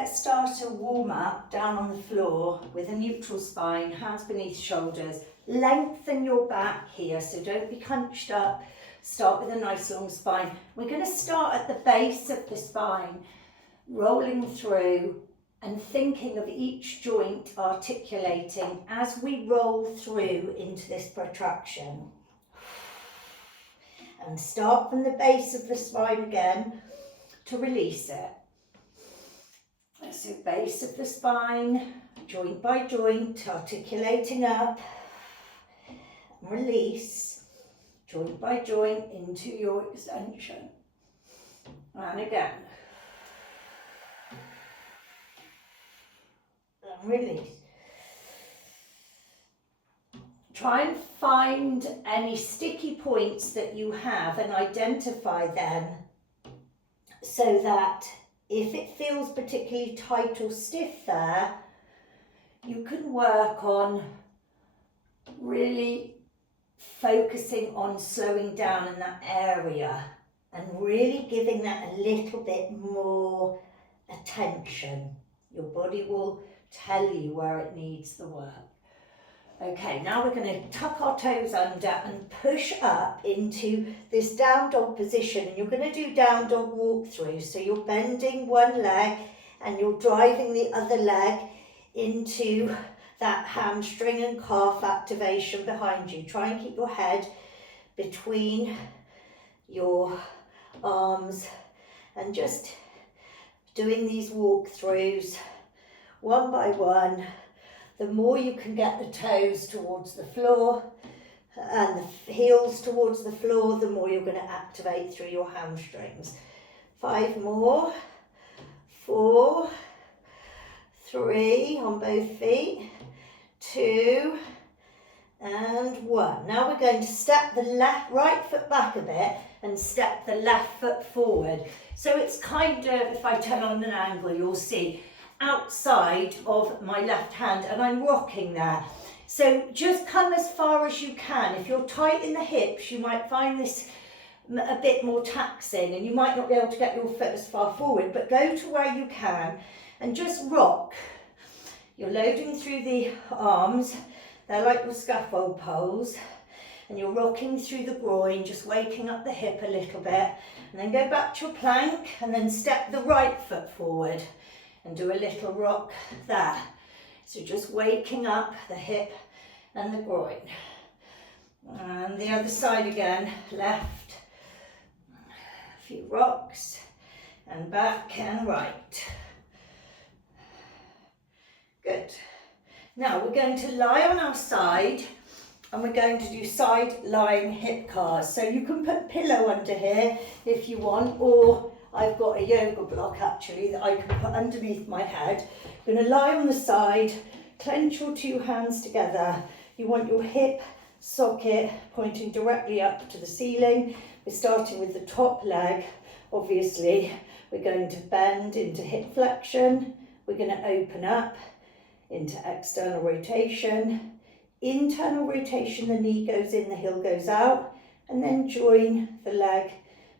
let's start a warm up down on the floor with a neutral spine, hands beneath shoulders. Lengthen your back here, so don't be hunched up. Start with a nice long spine. We're going to start at the base of the spine, rolling through and thinking of each joint articulating as we roll through into this protraction. And start from the base of the spine again to release it. So base of the spine, joint by joint, articulating up, and release, joint by joint into your extension. And again. And release. Try and find any sticky points that you have and identify them so that if it feels particularly tight or stiff there, you can work on really focusing on slowing down in that area and really giving that a little bit more attention. Your body will tell you where it needs the work. Okay, now we're going to tuck our toes under and push up into this down dog position, and you're going to do down dog walk through. So you're bending one leg and you're driving the other leg into that hamstring and calf activation behind you. Try and keep your head between your arms and just doing these walkthroughs one by one. The more you can get the toes towards the floor and the heels towards the floor, the more you're going to activate through your hamstrings. 5 more. 4, 3 on both feet, 2 and 1. Now we're going to step the right foot back a bit and step the left foot forward. So it's kind of, if I turn on an angle, you'll see outside of my left hand, and I'm rocking there. So just come as far as you can. If you're tight in the hips, you might find this a bit more taxing and you might not be able to get your foot as far forward, but go to where you can and just rock. You're loading through the arms, they're like your scaffold poles, and you're rocking through the groin, just waking up the hip a little bit, and then go back to your plank and then step the right foot forward and do a little rock there. So just waking up the hip and the groin. And the other side again, left, a few rocks, and back and right. Good. Now we're going to lie on our side and we're going to do side lying hip cars. So you can put a pillow under here if you want, or I've got a yoga block actually that I can put underneath my head. I'm going to lie on the side, clench your 2 hands together. You want your hip socket pointing directly up to the ceiling. We're starting with the top leg, obviously. We're going to bend into hip flexion. We're going to open up into external rotation. Internal rotation, the knee goes in, the heel goes out, and then join the leg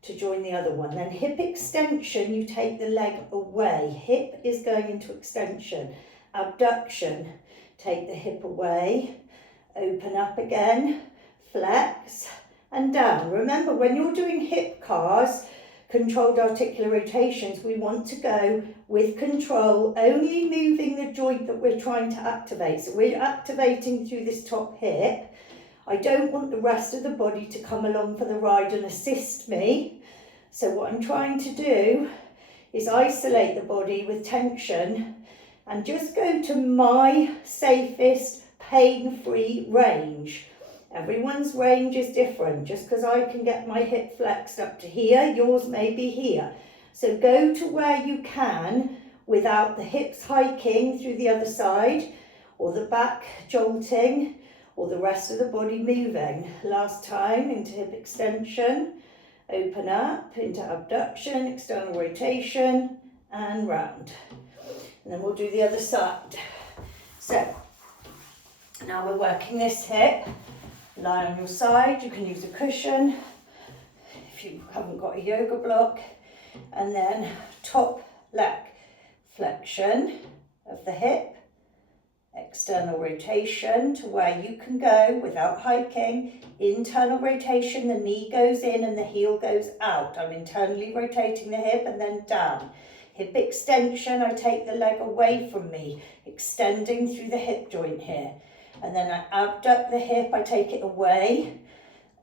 to join the other one. Then hip extension, you take the leg away. Hip is going into extension. Abduction, take the hip away, open up again, flex and down. Remember, when you're doing hip cars, controlled articular rotations, we want to go with control, only moving the joint that we're trying to activate. So we're activating through this top hip. I don't want the rest of the body to come along for the ride and assist me. So what I'm trying to do is isolate the body with tension and just go to my safest pain-free range. Everyone's range is different. Just because I can get my hip flexed up to here, yours may be here. So go to where you can without the hips hiking through the other side, or the back jolting, or the rest of the body moving. Last time, into hip extension, open up, into abduction, external rotation, and round. And then we'll do the other side. So, now we're working this hip. Lie on your side, you can use a cushion if you haven't got a yoga block, and then top leg, flexion of the hip, external rotation to where you can go without hiking, internal rotation, the knee goes in and the heel goes out. I'm internally rotating the hip and then down. Hip extension, I take the leg away from me, extending through the hip joint here. And then I abduct the hip, I take it away,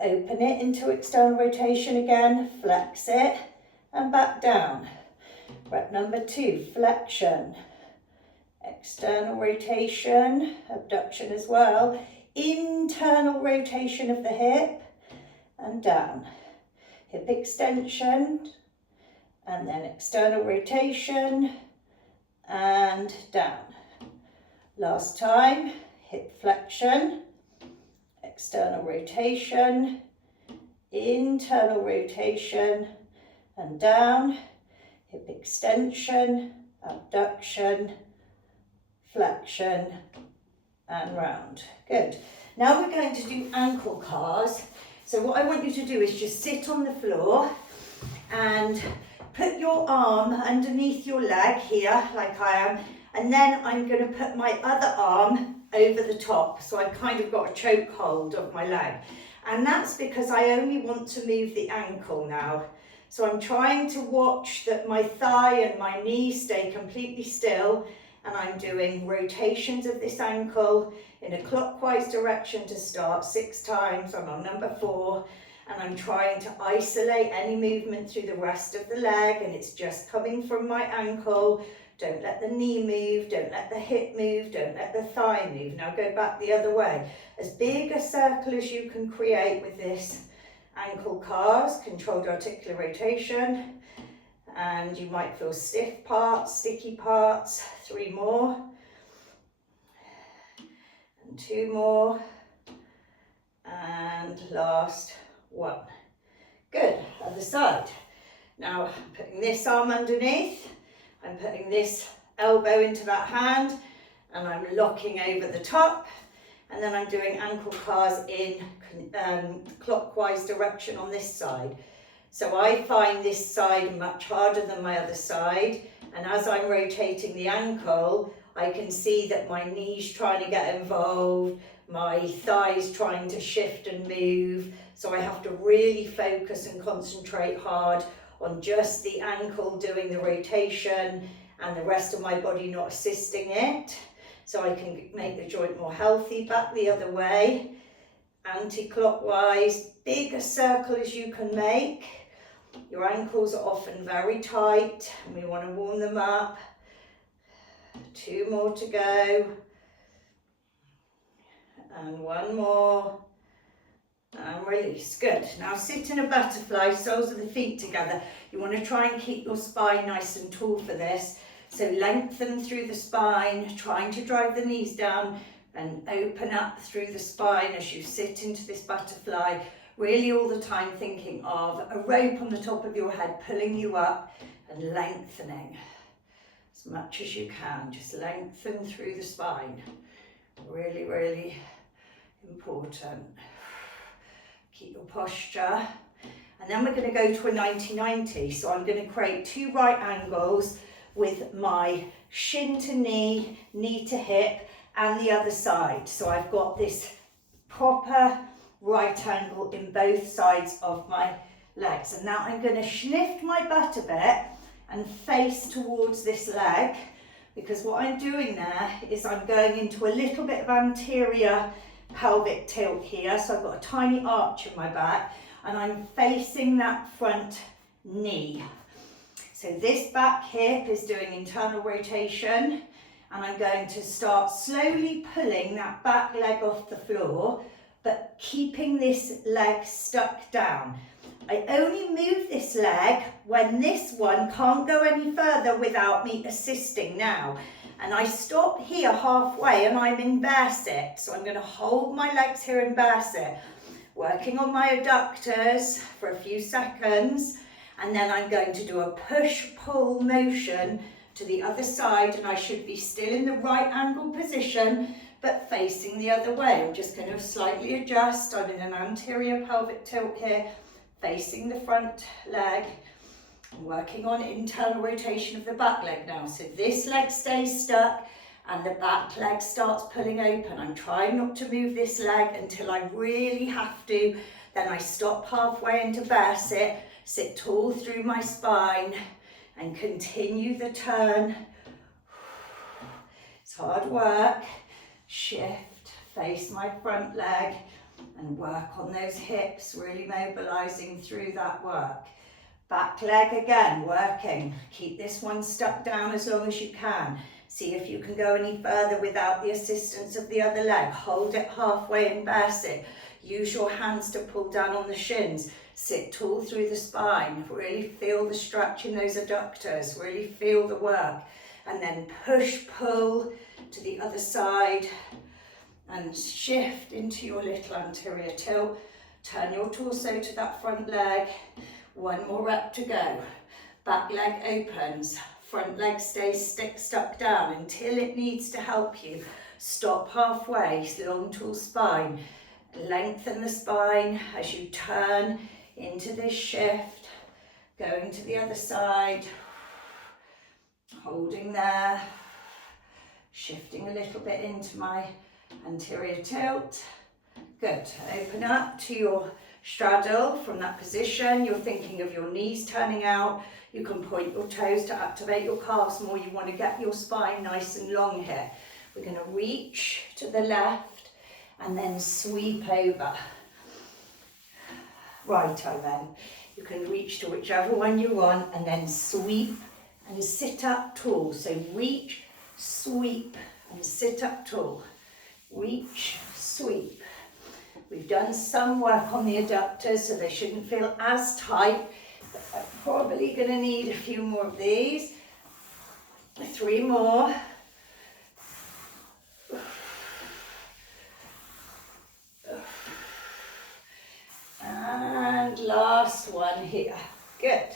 open it into external rotation again, flex it, and back down. Rep number 2, flexion. External rotation, abduction as well, internal rotation of the hip and down. Hip extension and then external rotation and down. Last time, hip flexion, external rotation, internal rotation and down. Hip extension, abduction, flexion and round. Good. Now we're going to do ankle cars. So what I want you to do is just sit on the floor and put your arm underneath your leg here, like I am, and then I'm going to put my other arm over the top. So I've kind of got a choke hold of my leg. And that's because I only want to move the ankle now. So I'm trying to watch that my thigh and my knee stay completely still, and I'm doing rotations of this ankle in a clockwise direction to start 6 times. I'm on number 4, and I'm trying to isolate any movement through the rest of the leg, and it's just coming from my ankle. Don't let the knee move, don't let the hip move, don't let the thigh move. Now go back the other way. As big a circle as you can create with this ankle cars, controlled articular rotation. And you might feel stiff parts, sticky parts. 3 more. And 2 more. And last 1. Good, other side. Now I'm putting this arm underneath. I'm putting this elbow into that hand. And I'm locking over the top. And then I'm doing ankle cars in clockwise direction on this side. So I find this side much harder than my other side, and as I'm rotating the ankle, I can see that my knee's trying to get involved, my thigh's trying to shift and move, so I have to really focus and concentrate hard on just the ankle doing the rotation and the rest of my body not assisting it, so I can make the joint more healthy. Back the other way, anti-clockwise, big a circle as you can make. Your ankles are often very tight and we want to warm them up. 2 more to go. And 1 more. And release. Good. Now sit in a butterfly, soles of the feet together. You want to try and keep your spine nice and tall for this. So lengthen through the spine, trying to drive the knees down and open up through the spine as you sit into this butterfly. Really all the time thinking of a rope on the top of your head pulling you up and lengthening as much as you can. Just lengthen through the spine. Really, really important. Keep your posture. And then we're going to go to a 90-90. So I'm going to create 2 right angles with my shin to knee, knee to hip, and the other side. So I've got this proper right angle in both sides of my legs. And now I'm going to lift my butt a bit and face towards this leg, because what I'm doing there is I'm going into a little bit of anterior pelvic tilt here. So I've got a tiny arch in my back and I'm facing that front knee. So this back hip is doing internal rotation, and I'm going to start slowly pulling that back leg off the floor, but keeping this leg stuck down. I only move this leg when this one can't go any further without me assisting now. And I stop here halfway and I'm in bear sit. So I'm going to hold my legs here in bear sit, working on my adductors for a few seconds. And then I'm going to do a push-pull motion to the other side, and I should be still in the right angle position, but facing the other way. I'm just going to slightly adjust. I'm in an anterior pelvic tilt here, facing the front leg, I'm working on internal rotation of the back leg now. So this leg stays stuck and the back leg starts pulling open. I'm trying not to move this leg until I really have to. Then I stop halfway into bear sit tall through my spine and continue the turn. It's hard work. Shift, face my front leg and work on those hips, really mobilizing through that work. Back leg again, working. Keep this one stuck down as long as you can. See if you can go any further without the assistance of the other leg. Hold it halfway in bear sit. Use your hands to pull down on the shins. Sit tall through the spine. Really feel the stretch in those adductors. Really feel the work. And then push, pull to the other side and shift into your little anterior tilt. Turn your torso to that front leg. One more rep to go. Back leg opens. Front leg stays stuck down until it needs to help you. Stop halfway, long tall spine. Lengthen the spine as you turn into this shift. Going to the other side. Holding there. Shifting a little bit into my anterior tilt. Good. Open up to your straddle from that position. You're thinking of your knees turning out. You can point your toes to activate your calves more. You want to get your spine nice and long here. We're going to reach to the left and then sweep over. Right, I meant. You can reach to whichever one you want and then sweep and sit up tall. So reach, sweep and sit up tall. Reach, sweep. We've done some work on the adductors so they shouldn't feel as tight. But I'm probably going to need a few more of these. 3 more. And last one here. Good.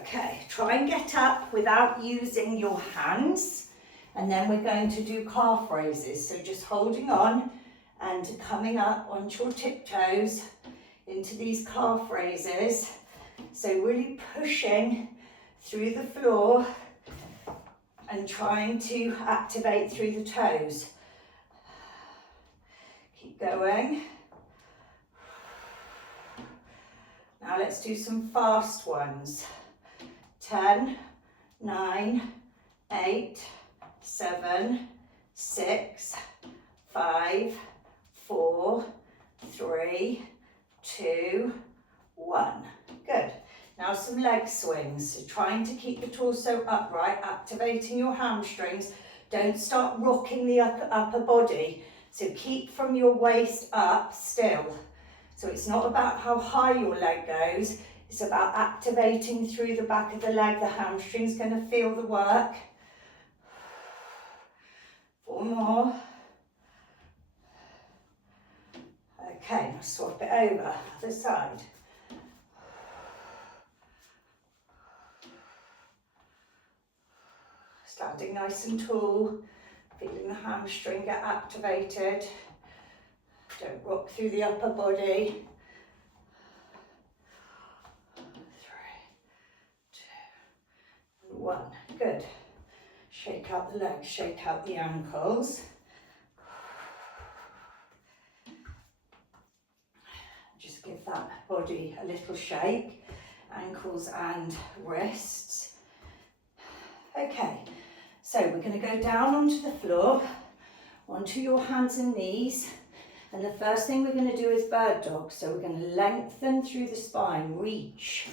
Okay, try and get up without using your hands. And then we're going to do calf raises. So just holding on and coming up onto your tiptoes into these calf raises. So really pushing through the floor and trying to activate through the toes. Keep going. Now let's do some fast ones. 10, 9, 8, 7, 6, 5, 4, 3, 2, 1. Good. Now some leg swings. So trying to keep the torso upright, activating your hamstrings. Don't start rocking the upper body. So keep from your waist up still. So it's not about how high your leg goes. It's about activating through the back of the leg. The hamstring's going to feel the work. 4 more. Okay, now swap it over, other side. Standing nice and tall, feeling the hamstring get activated. Don't rock through the upper body. 3, 2, 1. Good. Shake out the legs, shake out the ankles. Just give that body a little shake, ankles and wrists. Okay, so we're going to go down onto the floor, onto your hands and knees. And the first thing we're going to do is bird dog. So we're going to lengthen through the spine, reach.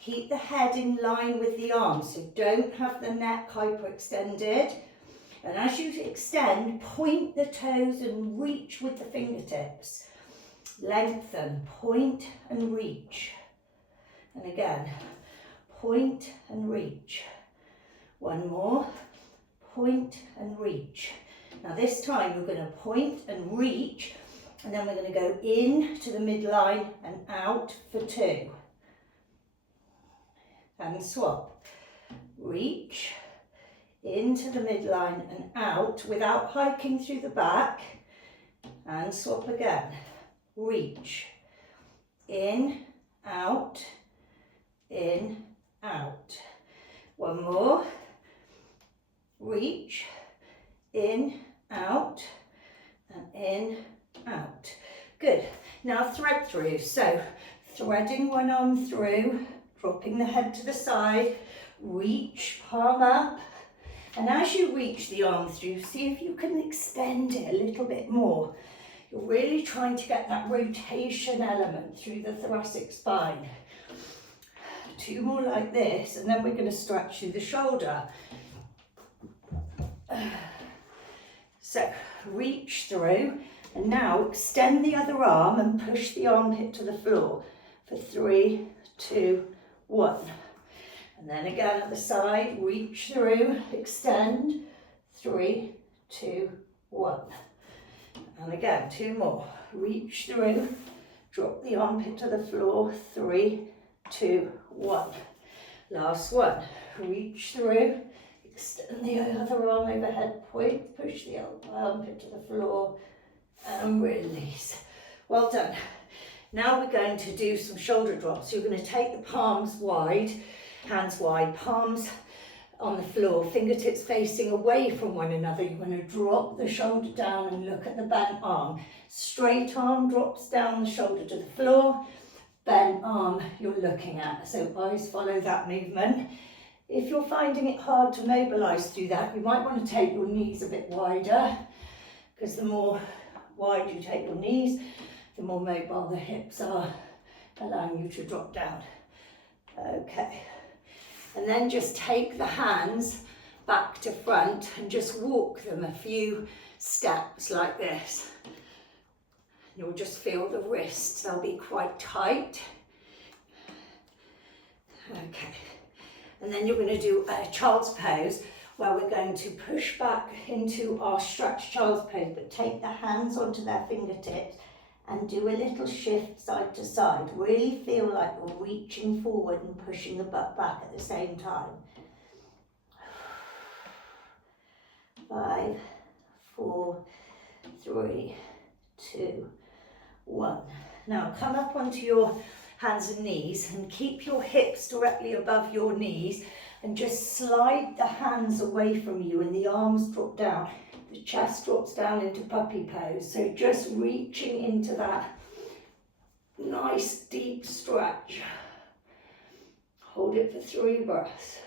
Keep the head in line with the arms, so don't have the neck hyperextended. And as you extend, point the toes and reach with the fingertips. Lengthen, point and reach. And again, point and reach. One more, point and reach. Now this time we're going to point and reach, and then we're going to go in to the midline and out for 2. And swap. Reach, into the midline and out without hiking through the back. And swap again. Reach, in, out, out. One more. Reach, in, out, and in, out. Good. Now thread through. So threading one arm through, dropping the head to the side, reach, palm up. And as you reach the arm through, see if you can extend it a little bit more. You're really trying to get that rotation element through the thoracic spine. 2 more like this, and then we're going to stretch through the shoulder. So reach through, and now extend the other arm and push the armpit to the floor for 3, 2, 1. And then again at the side, reach through, extend, 3, 2, 1. And again, 2 more. Reach through, drop the armpit to the floor, 3, 2, 1. Last one. Reach through, extend the other arm overhead, point, push the armpit to the floor, and release. Well done. Now we're going to do some shoulder drops. You're going to take the palms wide, hands wide, palms on the floor, fingertips facing away from one another. You're going to drop the shoulder down and look at the bent arm. Straight arm drops down the shoulder to the floor, bent arm you're looking at. So eyes follow that movement. If you're finding it hard to mobilise through that, you might want to take your knees a bit wider, because the more wide you take your knees, the more mobile the hips are, allowing you to drop down. Okay. And then just take the hands back to front and just walk them a few steps like this. You'll just feel the wrists, they'll be quite tight. Okay. And then you're going to do a child's pose, where we're going to push back into our stretch child's pose, but take the hands onto their fingertips and do a little shift side to side. Really feel like you're reaching forward and pushing the butt back at the same time. 5, 4, 3, 2, 1. Now come up onto your hands and knees and keep your hips directly above your knees, and just slide the hands away from you and the arms drop down. The chest drops down into puppy pose. So just reaching into that nice deep stretch. Hold it for 3 breaths.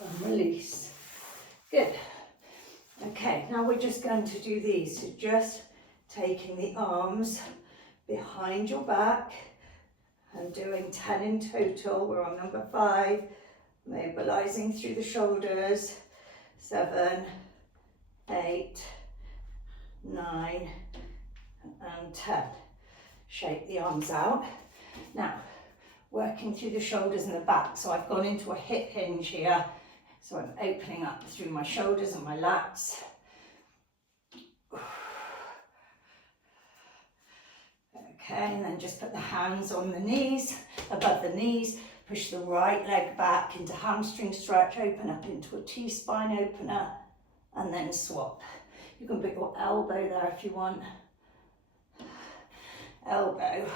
And release. Good. Okay, now we're just going to do these. So just taking the arms behind your back and doing 10 in total. We're on number 5. Mobilizing through the shoulders. 7, 8, 9, and 10. Shake the arms out. Now, working through the shoulders and the back. So I've gone into a hip hinge here. So I'm opening up through my shoulders and my lats. Okay, and then just put the hands on the knees, above the knees. Push the right leg back into hamstring stretch, open up into a T-spine opener, and then swap. You can put your elbow there if you want. Elbow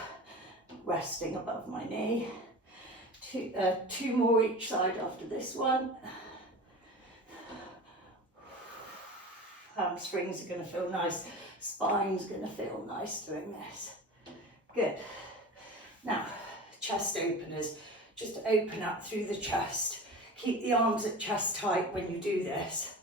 resting above my knee. Two more each side after this one. Hamstrings are going to feel nice. Spine's going to feel nice doing this. Good. Now, chest openers. Just open up through the chest. Keep the arms at chest height when you do this.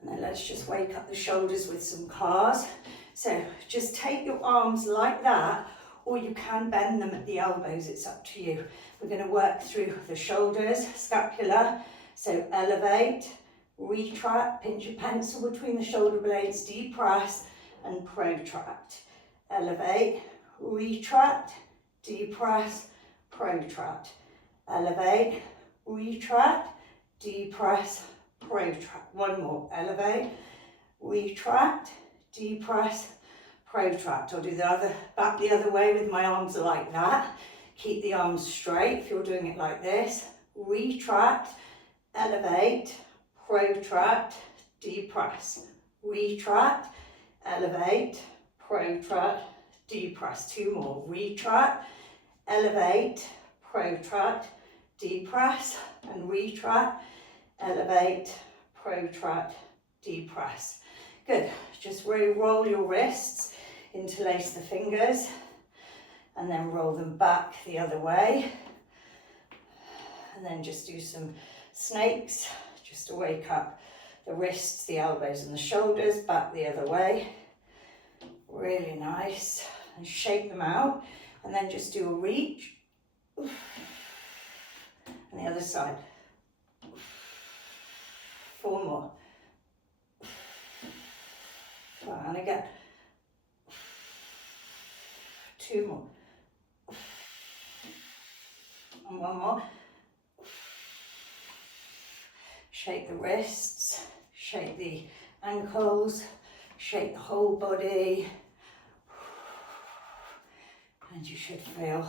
And then let's just wake up the shoulders with some cars. So just take your arms like that, or you can bend them at the elbows, it's up to you. We're going to work through the shoulders, scapula. So elevate, retract, pinch your pencil between the shoulder blades, depress and protract. Elevate, retract, depress, protract. Elevate, retract, depress, protract. One more. Elevate, retract, depress, protract. I'll do the other, back the other way with my arms like that. Keep the arms straight if you're doing it like this. Retract, elevate, protract, depress. Retract, elevate, protract, depress. 2 more. Retract, elevate, protract, depress, and retract, elevate, protract, depress. Good. Just really roll your wrists, interlace the fingers, and then roll them back the other way. And then just do some snakes, just to wake up the wrists, the elbows and the shoulders, back the other way. Really nice. And shake them out. And then just do a reach. And the other side. 4 more. And again. 2 more. And 1 more. Shake the wrists, shake the ankles, shake the whole body. And you should feel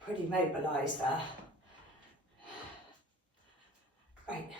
pretty mobilized there. Great.